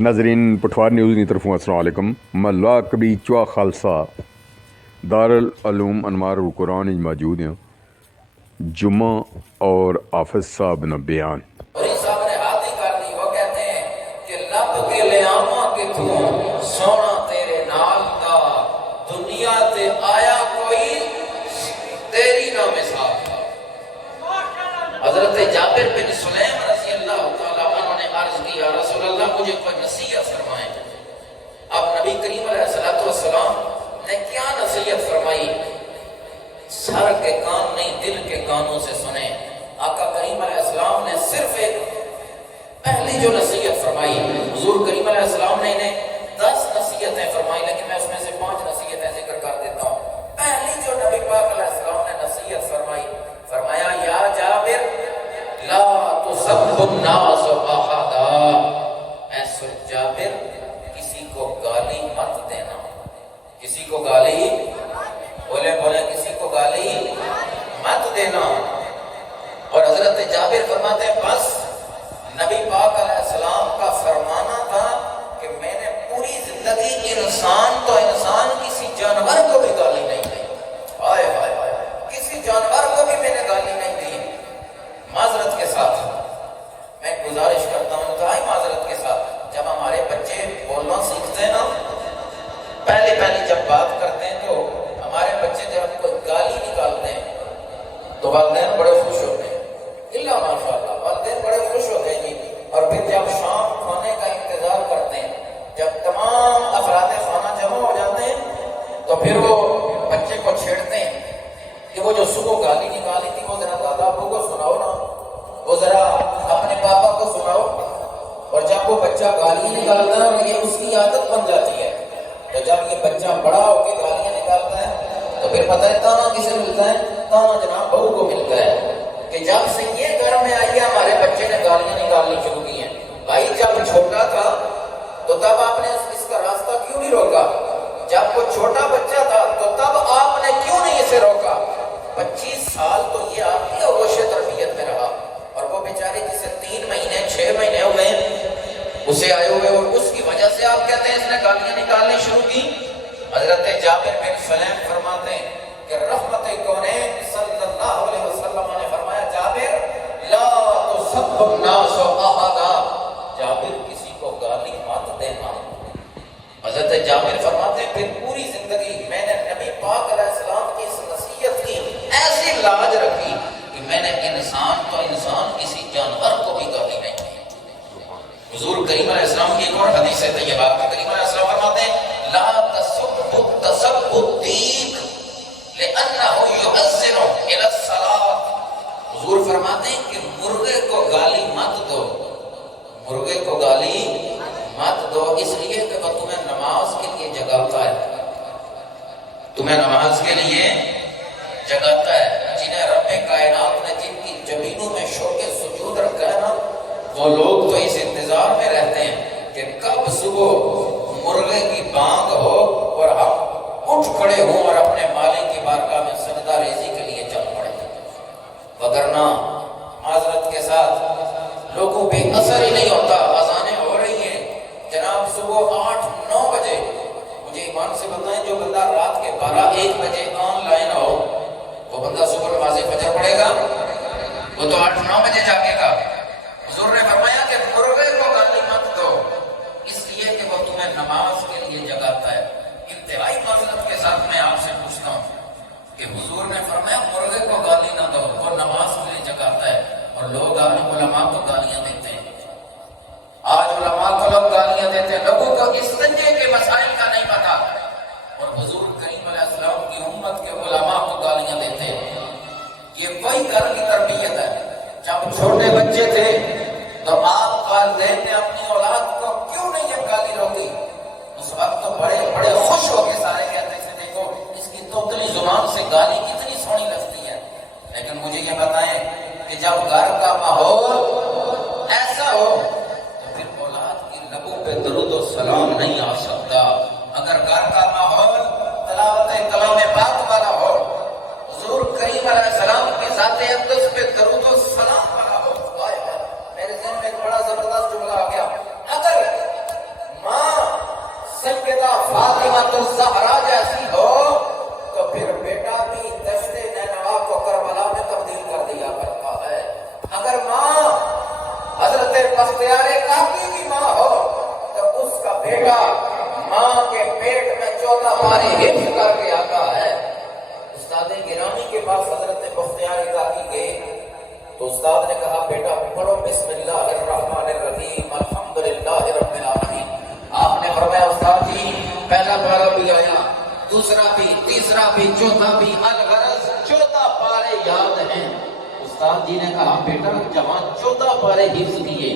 ناظرین پٹھوار نیوز کی طرف السلام علیکم. محلہ کبھی چوا خالصہ دارالعلوم انوار القرآن موجود ہیں. جمعہ اور حافظ صاحب نے بیان. صاحب نے ہاتھ ہی کر دی. وہ کہتے ہیں کہ لب کے لے آواں کہ تو سونا تیرے نال دا دنیا تے آیا کوئی تیری نہ مثال. حضرت جابر بن سلیم رضی اللہ تعالیٰ عنہ نے عرض کی یا رسول اللہ مجھے کوئی نصیحت فرمائیں. اب نبی کریم علیہ السلام نے کیا نصیحت فرمائی؟ سر کے کان نہیں دل کے کانوں سے سنیں. آقا کریم علیہ السلام نے صرف ایک پہلی جو نصیحت فرمائی، حضور کریم علیہ السلام نے انہیں 10 نصیحتیں فرمائی، لیکن میں اس میں سے 5 نصیحتیں ذکر کر دیتا ہوں. پہلی جو نبی پاک علیہ السلام نے نصیحت فرمائی، فرمایا یا جابر لا تسب الناس احدا. اے جابر کسی کو گالی مت دینا. کسی کو گالی بولے کسی کو گالی مت دینا. اور حضرت جابر فرماتے ہیں بس نبی پاک علیہ السلام کا فرمانا تھا کہ میں نے پوری زندگی انسان تو انسان کسی جانور کو بھی گالی نہیں دی. ہائے ہائے ہائے، کسی جانور کو بھی میں نے گالی نہیں دی. معذرت کے ساتھ میں گزارش کرتا ہوں، انتہائی معذرت کے ساتھ، جب ہمارے بچے بولنا سیکھتے ہیں نا، پہلی جب بات کرتے ہیں تو ہمارے بچے جب کوئی گالی نکالتے ہیں تو والدین بڑے خوش ہوتے ہیں. اللہ ماشاء اللہ، والدین بڑے خوش ہوتے ہیں جی. اور پھر جب شام کھانے کا انتظار کرتے ہیں، جب تمام افراد خانہ جمع ہو جاتے ہیں تو پھر وہ بچے کو چھیڑتے ہیں کہ وہ جو صبح گالی نکالی تھی وہ ذرا دادا ابو کو سناؤ نا، وہ ذرا اپنے پاپا کو سناؤ. اور جب وہ بچہ گالی نکالتا ہے یہ اس کی عادت بن جاتی ہے، تو جب یہ بچہ بڑا ہو کے گالیاں نکالتا ہے تو پھر پتہ ہے تانا کسے ملتا ہے؟ تانا جناب بہو کو ملتا ہے کہ جب سے یہ گھر میں آئی ہے ہمارے بچے نے گالیاں نکالنی شروع کی ہیں. بھائی جب چھوٹا تھا تو تب آپ نے اس کا راستہ کیوں نہیں روکا؟ جب وہ چھوٹا بچہ تھا تو تب آپ نے کیوں نہیں اسے روکا؟ 25 سال تو یہ آپ کی ہوش تربیت میں رہا، اور وہ بیچارے جسے 3 مہینے 6 مہینے ہوئے اسے آئے ہوئے، اور اس کی وجہ سے آپ کہتے ہیں اس نے گالیاں نکالنی شروع کی. حضرت جابر بن سلیم فرماتے ہیں کہ رحمت کونین صلی اللہ علیہ وسلم نے فرمایا جابر لا تسب الناس احدا. جابر کسی کو گالی مت دینا. حضرت جابر فرماتے ہیں پھر پوری زندگی میں نے نبی پاک علیہ السلام کی اس نصیحت کی ایسی لاج رکھی کہ میں نے انسان تو انسان کسی جانور کو بھی گالی نہیں دی. حضور کریم علیہ السلام کی ایک اور حدیث ہے طیبہ میں کریم علیہ السلام فرماتے ہیں لا تسب الدیک لأنہ یؤذن الی الصلاۃ. حضور فرماتے ہیں کہ مرغے کو گالی مت دو. مرغے کو گالی مت دو اس لیے کہ وہ تمہیں نماز کے لیے جگاتا ہے. تمہیں نماز کے لیے جگاتا ہے. جنہیں رب کائنات نے جن کی زمینوں میں شوق سجود رکھا ہے نا، وہ لوگ تو اس انتظار میں رہتے ہیں کہ کب صبح مرغے کی بانگ ہو اور ہم اٹھ کھڑے ہوں اور اپنے مالک کی بارگاہ میں سجدہ ریزی کے لیے چل پڑے. وگرنہ معذرت کے ساتھ لوگوں پہ اثر ہی نہیں ہوتا. اذانیں ہو رہی ہیں جناب صبح 8-9 بجے. مجھے ایمان سے بتائیں جو بندہ رات کے 12-1 بجے آن لائن ہو وہ بندہ صبح نماز فجر پڑھے گا؟ وہ تو 8-9 بجے جاگے گا. حضور نے فرمایا کہ مرغے کو گالی مت دو اس لیے کہ وہ تمہیں نماز کے لیے جگاتا ہے. انتہائی معذرت کے ساتھ میں آپ سے پوچھتا ہوں کہ حضور نے فرمایا مرغے کو گالی نہ دو، وہ نماز کے لیے جگاتا ہے، اور لوگ علماء کو گالیاں دیتے ہیں. آج علماء کو لوگ گالیاں دیتے ہیں. لوگوں کو استنجے کے مسائل کا نہیں پتا، اور حضور کریم علیہ السلام کی امت کے علماء کو گالیاں دیتے ہیں. یہ وہی گھر کی تربیت ہے. جب چھوٹے بچے تھے تو آپ والدین نے اپنی اولاد کو کیوں نہیں یہ گالی روکی؟ اس وقت تو بڑے خوش ہو کے سارے کہتے تھے دیکھو اس کی توتلی زبان سے گالی کتنی سونی لگتی ہے. لیکن مجھے یہ بتائیں کہ جب گھر کا ماحول ایسا ہو تو پھر اولاد کی لبوں پہ درود و سلام نہیں آ سکتا. اگر گھر کا ماحول تلاوت کلام پاک والا ہو، حضور کریم علیہ السلام کی ذات اقدس پہ درود و سلام والا ہو. میرے ذہن میں ایک بڑا زبردست جملہ آ گیا. اگر دوسرا بھی، تیسرا بھی، چوتھا بھی، الغرض 14 پارے یاد ہیں۔ استاد جی نے کہا بیٹا جہاں 14 پارے حفظ کیے،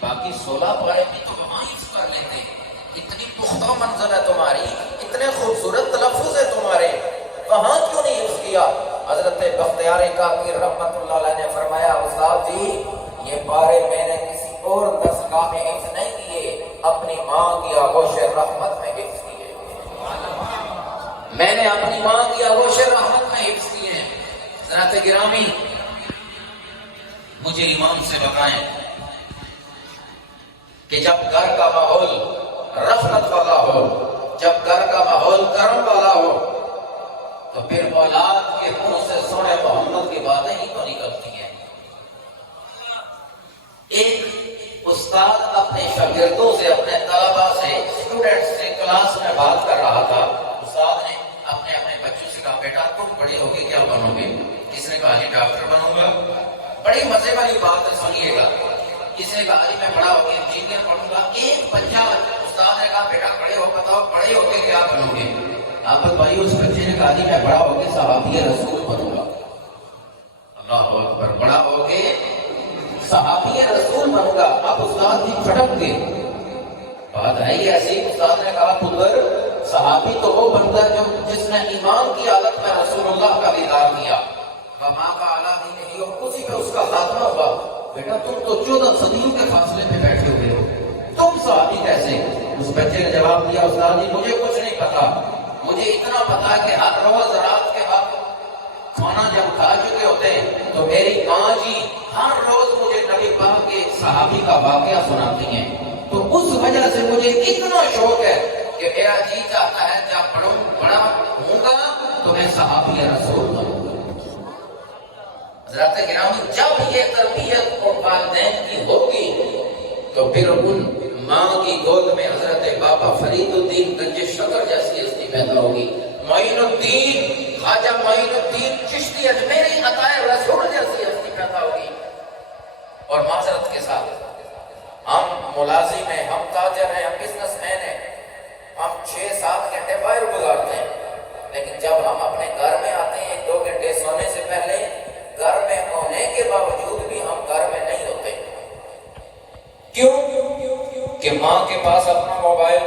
باقی 16 پارے بھی تو وہاں حفظ کر لیتے، اتنی پختہ منزل ہے تمہاری، اتنے خوبصورت تلفظ ہے تمہارے، وہاں کیوں نہیں حفظ کیا؟ حضرت بختیار کاکی رحمت اللہ علیہ نے فرمایا استاد جی یہ پارے میں نے کسی اور دستگاہ میں حفظ نہیں کیے، اپنی ماں کی آغوش رحمت میں حفظ کیے، میں نے اپنی ماں کی آغوش رحمت میں حفظ کیے ہیں۔ حضرات گرامی مجھے امام سے بتائیں کہ جب گھر کا ماحول رحمت والا ہو، جب گھر کا ماحول کرم والا ہو، تو پھر اولاد کے منہ سے سونے محمد کی باتیں ہی تو نکلتی ہیں۔ ایک استاد اپنے شاگردوں سے، اپنے طلباء سے، اسٹوڈنٹ سے کلاس میں بات کر رہا تھا۔ استاد نے اپنے بچوں سے کہا بیٹا تم بڑے ہو کے کیا بنو گے؟ کس نے کہا ڈاکٹر بنوں گا۔ بڑی مزے والی بات ہے، سنیے گا۔ کسی نے کہا میں بڑا ہو کے انجینئر بنوں گا۔ ایک بچہ استاد نے کہا بیٹا بڑے ہو بتاؤ بڑے ہو کے کیا بنو گے؟ آپ بھائی اس بچے نے کہا میں بڑا ہو کے صحابی رسول بنوں گا۔ اللہ اکبر، بڑا ہو کے صحابی رسول بنوں گا۔ اب استاد جی کھٹک گئے، بات ہے یہ ایسی۔ استاد نے کہا پتر صحابی تو وہ بنتا ہے جس نے ایمان کی حالت میں رسول اللہ کا دیدار کیا، وما کا اعلیٰ دین نہیں، اور اسی پہ اس کا خاتمہ ہوا۔ بیٹا تم تو 14 صدیوں کے فاصلے پہ بیٹھے ہوئے ہو، تم صحابی کیسے؟ اس بچے نے جواب دیا استاد جی مجھے کچھ نہیں پتا، مجھے اتنا پتا کہ ہر روز رات کے وقت کھانا جب کھا چکے ہوتے ہیں تو میری ماں جی ہر روز مجھے نبی پاک کے ایک صحابی کا واقعہ سناتی ہیں، تو اس وجہ سے مجھے اتنا شوق ہے کہ میرا جی چاہتا ہے جب بڑا ہوں گا تو میں صحابی رسول بنوں گا۔ حضرات گرامی جب یہ تربیت والدین کی ہوگی تو پھر ان ماں کی گود میں حضرت بابا فرید الدین گنج شکر جیسی ہستی پیدا ہوگی، معین الدین خواجہ معین الدین چشتی اجمیری عطائے رسول جیسی ہستی پیدا ہوگی۔ اور معذرت کے ساتھ ہم ملازم ہیں، ہم تاجر ہیں، ہم بزنس مین ہیں، ہم 6-7 گھنٹے باہر گزارتے ہیں، لیکن جب ہم اپنے گھر میں آتے ہیں 2 گھنٹے سونے سے پہلے، گھر میں ہونے کے باوجود بھی ہم گھر میں نہیں ہوتے۔ کیوں؟ کہ ماں کے پاس اپنا موبائل،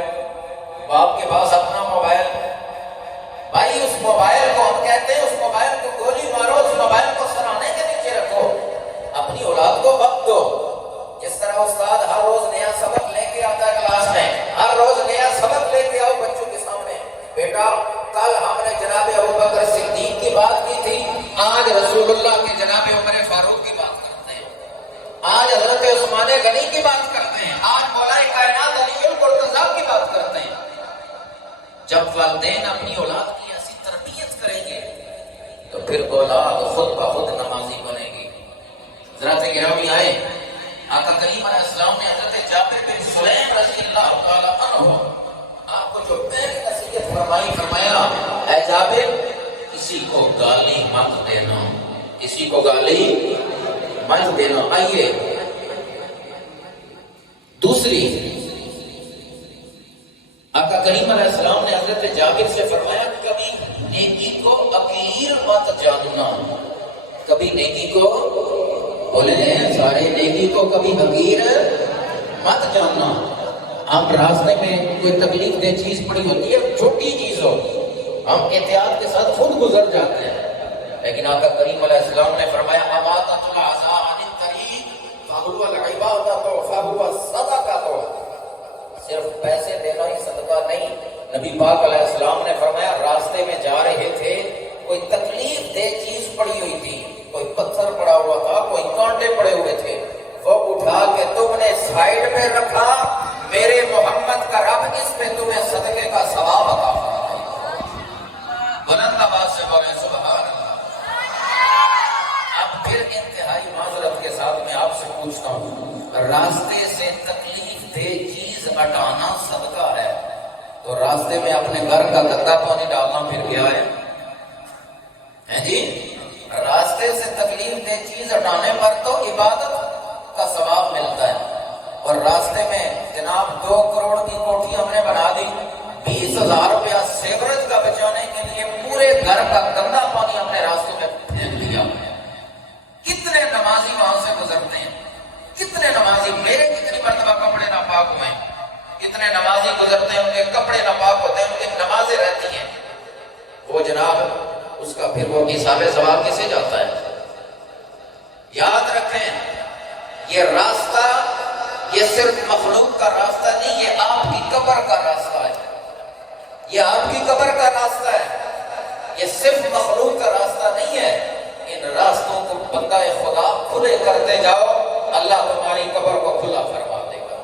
باپ کے پاس اپنا موبائل۔ بھائی اس موبائل کو ہم کہتے ہیں اس موبائل کو گولی مارو، اس موبائل کو سرانے کے نیچے رکھو، اپنی اولاد کو وقت دو۔ جس طرح استاد ہر روز نیا سبق لے کے آتا ہے کلاس میں، ہر روز نیا سبق لے کے آؤ بچوں کے سامنے، بیٹا کل ہم نے جناب ابوبکر صدیق کی بات کی تھی، آج رسول اللہ کے جناب عمر فاروق کی بات کرتے ہیں، آج حضرت عثمان غنی کی بات کرتے ہیں، آج مولا کائنات علی المرتضیٰ کی بات کرتے ہیں۔ جب والدین اپنی اولاد کی ایسی تربیت کریں گے تو پھر اولاد خود بخود نمازی بنے گی۔ حضرت گرامی آئے، آقا کریم علیہ السلام نے حضرت جابر بن سلیم رضی اللہ تعالیٰ عنہ آپ کو جو پہلی نصیحت فرمائی، فرمایا اے جابر کسی کو گالی مت دینا، کسی کو گالی مت دینا۔ آئیے دوسری، آقا کریم علیہ السلام نے حضرت جابر سے فرمایا کبھی نیکی کو حقیر مت جاننا، کبھی نیکی کو، بولے سارے نیکی کو کبھی حقیر مت جاننا۔ ہم راستے میں کوئی تکلیف دہ چیز پڑی ہوتی ہے، چھوٹی چیز ہو، ہم احتیاط کے ساتھ خود گزر جاتے ہیں، لیکن آقا کریم علیہ السلام نے فرمایا اماطۃ العصا عن الطریق فہو العبادۃ فہو الصدقۃ، صرف پیسے دینا ہی صدقہ نہیں۔ نبی پاک علیہ السلام نے فرمایا راستے میں جا رہے تھے، کوئی تکلیف دہ چیز پڑی ہوئی تھی، کوئی پتھر پڑا ہوا تھا، کوئی کانٹے پڑے ہوئے تھے، وہ اٹھا کے تم نے سائیڈ میں رکھا، میرے محمد کا رب اس پہ تمہیں صدقے کا ثواب عطا فرمائے۔ بلند آواز سے بولے سبحان اللہ۔ اب پھر انتہائی معذرت کے ساتھ میں آپ سے پوچھتا ہوں، راستے سے تکلیف دہ چیز ہٹانا صدقہ ہے، تو راستے میں اپنے گھر کا گندا پانی ڈالنا پھر کیا ہے جی؟ راستے سے تکلیف دہ چیز ہٹانے پر تو عبادت کا ثواب ملتا ہے، اور راستے میں جناب 2 کروڑ کی کوٹھی ہم نے بنا دی، 20,000 روپیہ سیوریج کا بچانے کتنے نمازی گزرتے ہیں، ان کے کپڑے ناپاک ہوتے ہیں، ان کی نمازیں رہتی ہیں، وہ جناب اس کا پھر وہ حساب ثواب کسے جاتا ہے؟ یاد رکھیں یہ راستہ یہ صرف مخلوق کا راستہ نہیں، یہ آپ کی قبر کا راستہ ہے، یہ آپ کی قبر کا راستہ ہے، یہ صرف مخلوق کا راستہ نہیں ہے۔ ان راستوں کو بندہ خدا کھلے کرتے جاؤ، اللہ تمہاری قبر کو کھلا فرما دے گا۔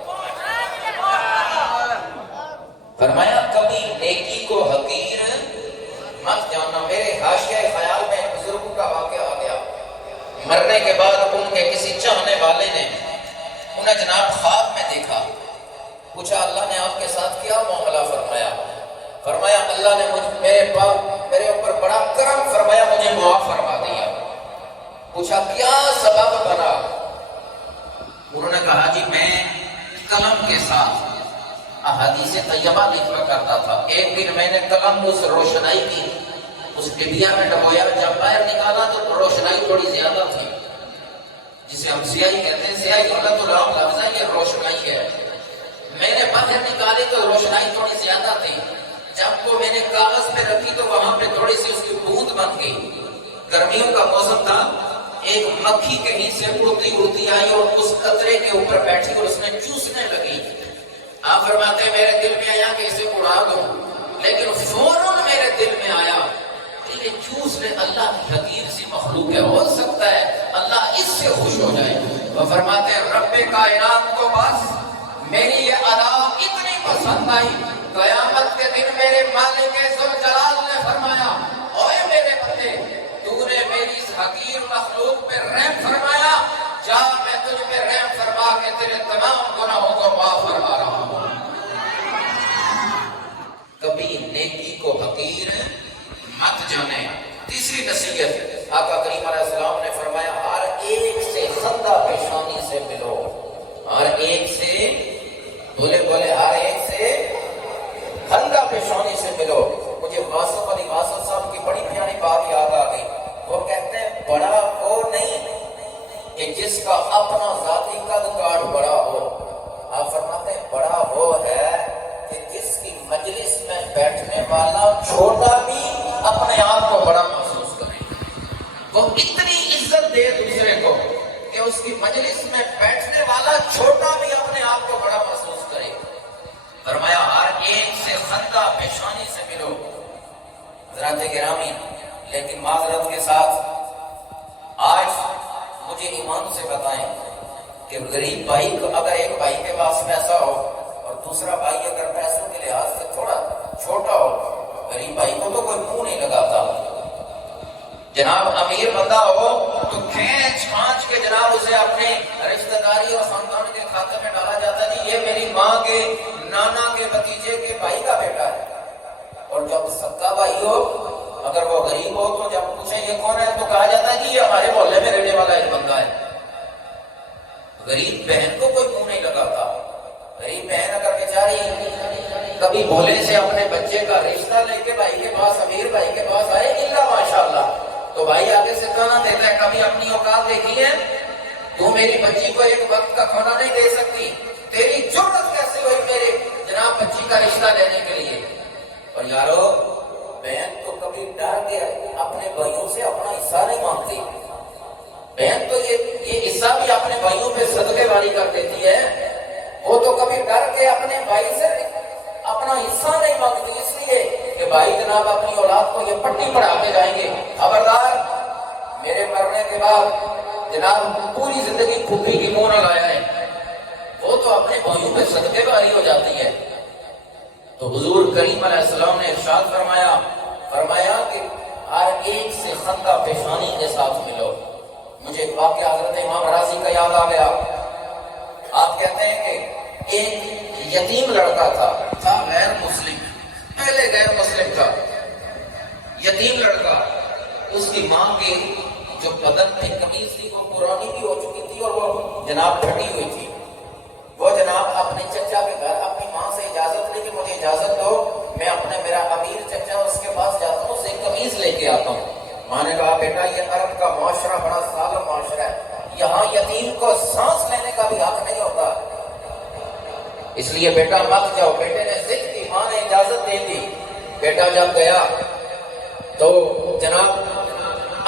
فرمایا کبھی نیکی کو حقیر مت جاننا۔ میرے حاشیہ خیال میں بزرگوں کا واقعہ آ گیا، مرنے کے بعد ان کے کسی چاہنے والے نے انہیں جناب خواب میں دیکھا، پوچھا اللہ نے آپ کے ساتھ کیا معاملہ؟ فرمایا اللہ نے میرے اوپر بڑا کرم فرمایا، مجھے معاف فرما دیا۔ پوچھا کیا سبب بنا؟ انہوں نے کہا جی میں قلم کے ساتھ احادیث طیبہ لکھا کرتا تھا، ایک دن میں نے قلم اس روشنائی کی اس ڈبیا میں ڈبویا، جب باہر نکالا تو روشنائی تھوڑی زیادہ تھی، جسے ہم سیاہی کہتے ہیں، سیاہی غلط العام لفظ ہے، یہ روشنائی ہے۔ میں نے باہر نکالی تو روشنائی تھوڑی زیادہ تھی، جب وہ میں نے کاغذ پہ رکھی تو وہاں پہ تھوڑی سی اس کی بوند بن گئی۔ گرمیوں کا موسم تھا، ایک مکھی کہیں سے اڑتی اڑتی آئی اور اس قطرے کے اوپر بیٹھی اور اس نے چوسنے لگی۔ آپ فرماتے ہیں میرے دل میں آیا کہ اسے اڑا دوں، لیکن فوراً میرے دل میں آیا کہ یہ چوس لے، اللہ کی حقیر سی مخلوق ہے، ہو سکتا ہے اللہ اس سے خوش ہو جائے۔ وہ فرماتے ہیں رب کائنات کو بس میری یہ ادا اتنی پسند آئی، قیامت کے دن میرے مالک ذوالجلال نے فرمایا اوے میرے بندے، تو نے میری اس حقیر مخلوق پہ رحم فرمایا، جا میں تجھ پہ رحم فرما کے تیرے تمام گناہوں کو معاف فرما رہا ہوں۔ کبھی نیکی کو حقیر مت جانے۔ تیسری نصیحت آقا کریم علیہ السلام نے فرمایا ہر ایک سے خندہ پیشانی سے ملو، ہر ایک سے بولے ہر ایک سے خندہ پیشانی سے ملو۔ مجھے واصف علی واصف صاحب کی بڑی پیاری بات یاد آ گئی، وہ کہتے ہیں بڑا وہ نہیں کہ جس کا اپنا ذاتی قد کاٹ بڑا ہو، آپ فرماتے ہیں بڑا وہ ہے کہ جس کی مجلس میں بیٹھنے والا چھوٹا بھی اپنے آپ کو بڑا محسوس کرے، وہ اتنی عزت دے دوسرے کو کہ اس کی مجلس میں بیٹھنے والا چھوٹا بھی اپنے آپ کو بڑا محسوس کرے۔ فرمایا ہر ایک سے خندہ پیشانی سے ملو۔ حضرات گرامی، لیکن معذرت کے ساتھ آج مجھے ایمان سے بتائیں کہ غریب بھائی کو اگر ایک بھائی کے پاس پیسہ ہو اور دوسرا بھائی اگر پیسوں کے لحاظ سے تھوڑا چھوٹا ہو، غریب بھائی کو تو کوئی منہ نہیں لگاتا۔ جناب امیر بندہ ہو تو کھینچ کھانچ کے جناب اسے اپنے رشتہ داری اور خاندان کے کھاتے میں ڈالا جاتا ہے جی یہ میری ماں کے نانا کے بھتیجے کے بھائی کا بیٹا ہے۔ اور جب سکا بھائی ہو اگر وہ غریب ہو تو جب پوچھے یہ کون ہے تو کہا جاتا ہے جی یہ ہمارے محلے میں رہنے والا ایک بندہ ہے۔ غریب بہن کو کوئی منہ نہیں لگاتا۔ غریب بہن اگر بیچاری کبھی بھولے سے اپنے بچے کا رشتہ لے کے بھائی کے پاس، امیر بھائی کے پاس آئے الا ماشاءاللہ، تو بھائی آگے سے کہنا دیتا ہے کبھی اپنی اوقات دیکھی ہے؟ تو میری بچی کو ایک وقت کا کھانا نہیں دے سکتی، تیری جرأت کیسے ہوئی میرے جناب بچی کا رشتہ لینے کے لیے؟ اور یارو بہن تو کبھی ڈر کے اپنے بھائیوں سے اپنا حصہ نہیں مانگتی، بہن تو یہ حصہ بھی اپنے بھائیوں پہ صدقے والی کر دیتی ہے، وہ تو کبھی ڈر کے اپنے بھائی سے اپنا حصہ نہیں مانگتی، اس لیے کہ بھائی جناب اپنی اولاد کو یہ پٹی پڑھا کے جائیں گے، خبردار میرے مرنے کے بعد جناب پوری زندگی پھوپھی کی منہ نہ لایا ہے، وہ تو اپنے بھائیوں پہ صدقے والی ہو جاتی ہے۔ تو حضور کریم علیہ السلام نے ارشاد فرمایا کہ ہر ایک سے خندہ پیشانی کے ساتھ ملو۔ مجھے واقعہ حضرت امام راضی کا یاد آ گیا۔ آپ کہتے ہیں کہ ایک یتیم لڑکا تھا غیر مسلم، پہلے غیر مسلم تھا، یتیم لڑکا، اس کی ماں کی جو بدن میں قمیض تھی وہ پرانی بھی ہو چکی تھی اور وہ جناب پھٹی ہوئی تھی۔ وہ جناب اپنے چچا کے گھر اپنی ماں سے اجازت لی کہ مجھے اجازت دو میں میرا امیر چچا اس کے پاس جاتا ہوں، اسے قمیض لے کے آتا ہوں۔ ماں نے کہا بیٹا یہ عرب کا معاشرہ بڑا ظالم معاشرہ ہے، یہاں یتیم کو سانس لینے کا بھی حق نہیں ہوتا، اس لیے لیے بیٹا مت جاؤ. بیٹے نے ضد کی, ماں نے اجازت دے دی. بیٹا جب گیا تو جناب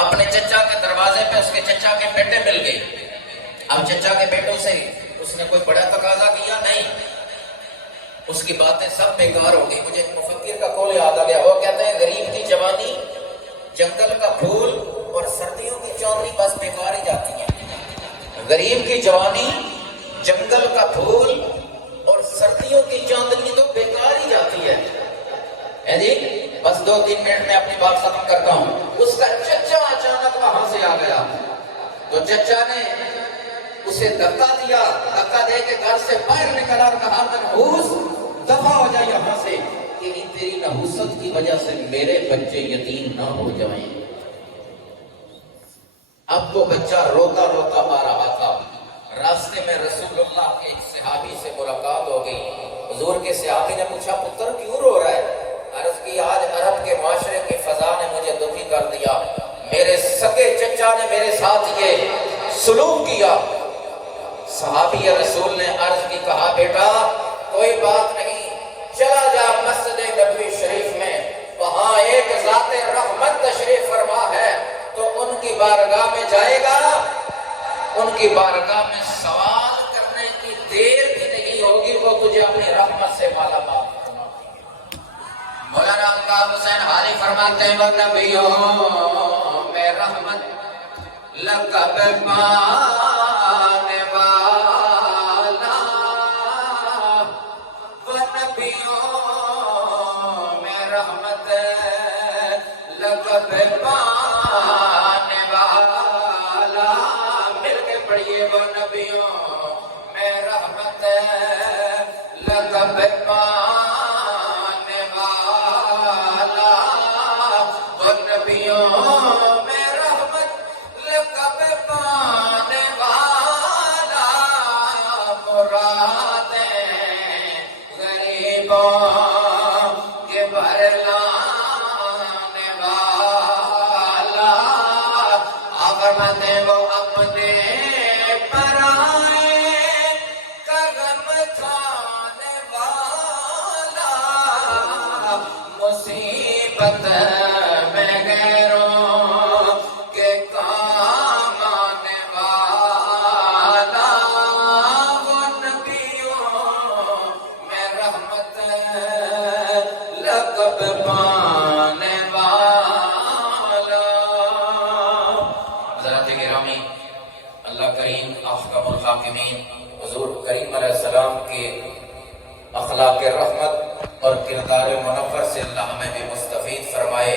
اپنے چچا کے دروازے پہ اس کے چچا کے بیٹے مل گئے. اب چچا کے بیٹوں سے اس نے کوئی بڑا تقاضا کیا نہیں, اس کی باتیں سب بیکار ہو گئی. مجھے ایک مفکر کا قول یاد آ گیا, وہ کہتے ہیں غریب کی جوانی جنگل کا پھول اور سردیوں کی چوندنی بس بیکار ہی جاتی ہے. غریب کی جوانی جنگل کا پھول اور سردیوں کی چاندنی تو بیکار ہی جاتی ہے. جی بس 2-3 منٹ میں اپنی بات ختم کرتا ہوں. اس کا چچا اچانک وہاں سے آ گیا تو چچا نے اسے دھکا دیا, دھکا دے کے گھر سے باہر نکلا اور کہا منحوس دفع ہو جائے یہاں سے, کہ تیری نحوست کی وجہ سے میرے بچے یتیم نہ ہو جائیں. اب وہ بچہ روتا روتا آ رہا تھا. راستے میں رسول اللہ کے ایک صحابی سے ملاقات ہو گئی. حضور کے صحابی نے پوچھا پتر کیوں رو رہا ہے؟ عرض کی آج عرب کے معاشرے کی فضا نے مجھے دکھی کر دیا. میرے سگے چچا نے میرے ساتھ یہ سلوک کیا. صحابی رسول نے عرض کی, کہا بیٹا کوئی بات نہیں, چلا جا مسجد نبوی شریف میں, وہاں ایک ذات رحمت تشریف فرما ہے, تو ان کی بارگاہ میں جائے گا, ان کی بارگاہ میں سوال کرنے کی دیر بھی نہیں ہوگی, وہ تجھے اپنی رحمت سے مالا مال فرما دیں گے. مولانا الطاف حسین حالی فرماتے ہیں نبیوں میں رحمت لقب پانے والا, وہ نبیوں میں رحمت لقب پانے والا. مل کے پڑھیے, وہ نبیوں میں رحمت لقب پانے والا, وہ نبیوں میں رحمت لقب پانے والا, مرادیں غریبوں کے بھر لانے والا. فرماتے وہ اپنے پرائے کرم کھانے والا, مصیبت میں غیروں کے کام آنے والا, وہ نبیوں میں رحمت لقب پانے والا. حضرات گرامی, اللہ کریم احکم الحاکمین حضور کریم علیہ السلام کے اخلاق رحمت اور کردار منور سے اللہ ہمیں بھی مستفید فرمائے.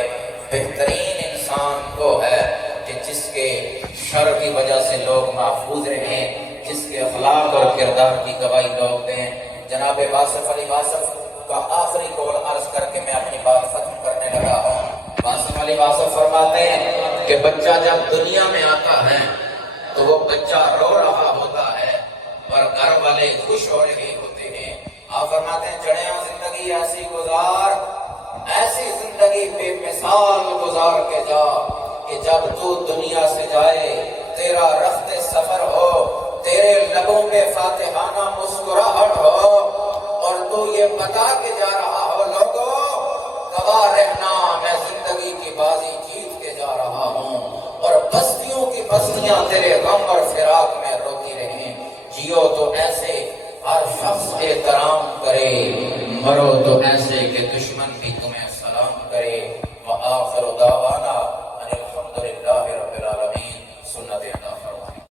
بہترین انسان وہ ہے کہ جس کے شر کی وجہ سے لوگ محفوظ رہیں, جس کے اخلاق اور کردار کی گواہی لوگ دیں. جناب واصف علی واصف کا آخری قول عرض کر کے میں اپنی بات ختم کرنے لگا ہوں. واصف علی واصف فرماتے ہیں کہ بچہ جب دنیا میں آتا ہے تو وہ بچہ رو رہا ہوتا ہے اور گھر والے خوش ہو رہے ہوتے ہیں. آپ فرماتے ہیں چڑھیا زندگی ایسی گزار, ایسی زندگی بے مثال گزار کے جا کہ جب تو دنیا سے جائے تیرا رخت سفر ہو, تیرے لبوں پہ فاتحانہ مسکراہٹ ہو, اور تو یہ بتا کے جا رہا ہو لوگوں گواہ رہنا میں زندگی کی بازی جیت کے جا رہا ہوں, اور بستیوں کی بستیاں تیرے غم اور فراق میں روتی رہیں. جیو تو ایسے ہر شخص احترام کرے, مرو تو ایسے کہ دشمن